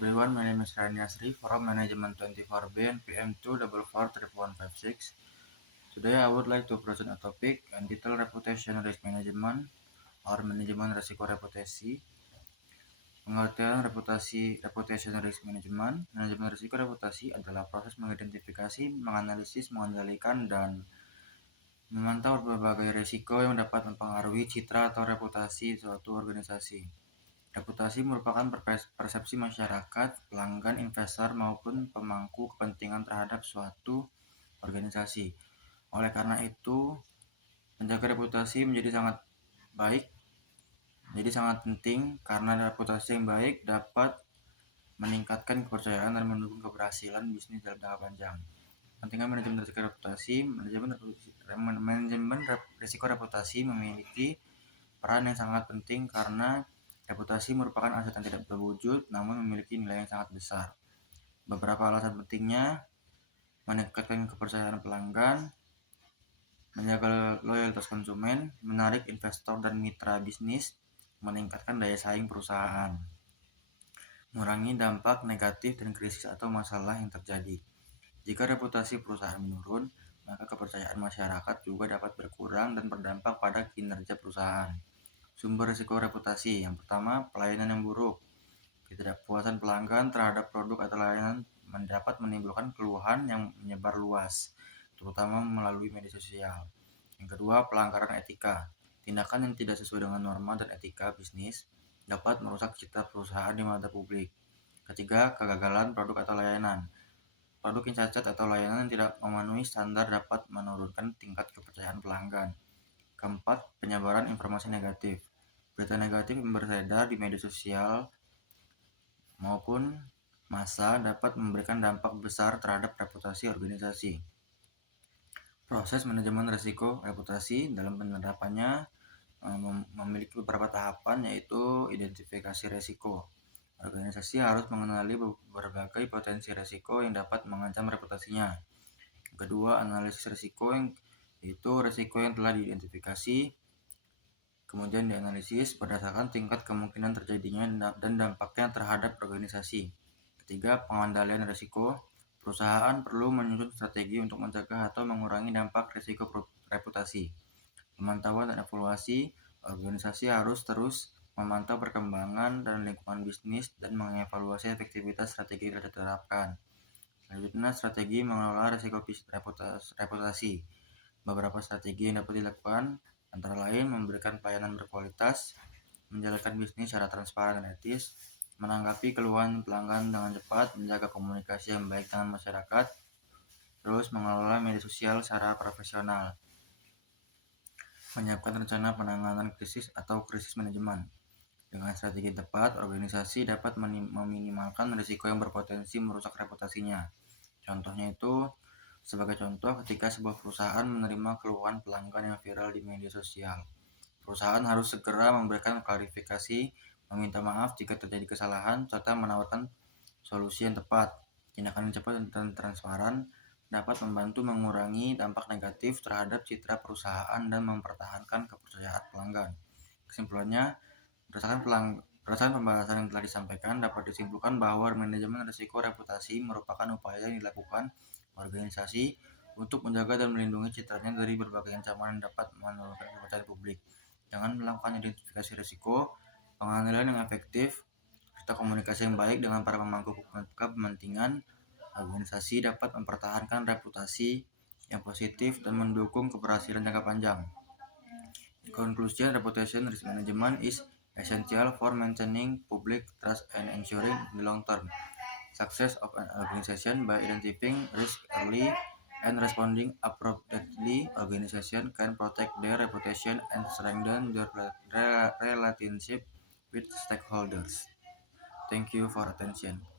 everyone, my name is Rani Asri from Management 24B and PM2 443156. Today I would like to present a topic entitled Reputation Risk Management or Manajemen Risiko Reputasi. Pengertian reputation risk management. Manajemen risiko reputasi adalah proses mengidentifikasi, menganalisis, mengendalikan, dan memantau berbagai risiko yang dapat mempengaruhi citra atau reputasi suatu organisasi. Reputasi merupakan persepsi masyarakat, pelanggan, investor, maupun pemangku kepentingan terhadap suatu organisasi. Oleh karena itu, menjaga reputasi menjadi sangat penting karena reputasi yang baik dapat meningkatkan kepercayaan dan mendukung keberhasilan bisnis dalam jangka panjang. Pentingnya manajemen risiko reputasi. Manajemen risiko reputasi memiliki peran yang sangat penting karena reputasi merupakan aset yang tidak berwujud namun memiliki nilai yang sangat besar. Beberapa alasan pentingnya: meningkatkan kepercayaan pelanggan, menjaga loyalitas konsumen, menarik investor dan mitra bisnis, meningkatkan daya saing perusahaan, mengurangi dampak negatif dan krisis atau masalah yang terjadi. Jika reputasi perusahaan menurun, maka kepercayaan masyarakat juga dapat berkurang dan berdampak pada kinerja perusahaan. Sumber risiko reputasi. Yang pertama, pelayanan yang buruk. Ketidakpuasan pelanggan terhadap produk atau layanan dapat menimbulkan keluhan yang menyebar luas, terutama melalui media sosial. Yang kedua, pelanggaran etika. Tindakan yang tidak sesuai dengan norma dan etika bisnis dapat merusak citra perusahaan di mata publik. Ketiga, kegagalan produk atau layanan. Produk yang cacat atau layanan yang tidak memenuhi standar dapat menurunkan tingkat kepercayaan pelanggan. Keempat, penyebaran informasi negatif. Berita negatif yang beredar di media sosial maupun massa dapat memberikan dampak besar terhadap reputasi organisasi. Proses manajemen risiko reputasi dalam penerapannya memiliki beberapa tahapan, yaitu identifikasi risiko. Organisasi harus mengenali berbagai potensi risiko yang dapat mengancam reputasinya. Kedua, analisis risiko, yaitu risiko yang telah diidentifikasi kemudian dianalisis berdasarkan tingkat kemungkinan terjadinya dan dampaknya terhadap organisasi. Ketiga, pengendalian risiko. Perusahaan perlu menyusun strategi untuk mencegah atau mengurangi dampak risiko reputasi. Pemantauan dan evaluasi. Organisasi harus terus memantau perkembangan dan lingkungan bisnis dan mengevaluasi efektivitas strategi yang diterapkan. Selanjutnya, strategi mengelola risiko reputasi. Beberapa strategi yang dapat dilakukan antara lain memberikan pelayanan berkualitas, menjalankan bisnis secara transparan dan etis, menanggapi keluhan pelanggan dengan cepat, menjaga komunikasi yang baik dengan masyarakat, terus mengelola media sosial secara profesional, menyiapkan rencana penanganan krisis atau krisis manajemen. Dengan strategi tepat, organisasi dapat meminimalkan risiko yang berpotensi merusak reputasinya. Contohnya itu, sebagai contoh, ketika sebuah perusahaan menerima keluhan pelanggan yang viral di media sosial, perusahaan harus segera memberikan klarifikasi, meminta maaf jika terjadi kesalahan, serta menawarkan solusi yang tepat. Tindakan yang cepat dan transparan dapat membantu mengurangi dampak negatif terhadap citra perusahaan dan mempertahankan kepercayaan pelanggan. Kesimpulannya, berdasarkan pembahasan yang telah disampaikan, dapat disimpulkan bahwa manajemen risiko reputasi merupakan upaya yang dilakukan organisasi untuk menjaga dan melindungi citranya dari berbagai ancaman yang dapat menurunkan kepercayaan publik. Dengan melakukan identifikasi risiko, pengendalian yang efektif, serta komunikasi yang baik dengan para pemangku kepentingan, organisasi dapat mempertahankan reputasi yang positif dan mendukung keberhasilan jangka panjang. In conclusion, reputation risk management is essential for maintaining public trust and ensuring the long-term success of an organization. By identifying risk early and responding appropriately, organization can protect their reputation and strengthen their relationship with stakeholders. Thank you for attention.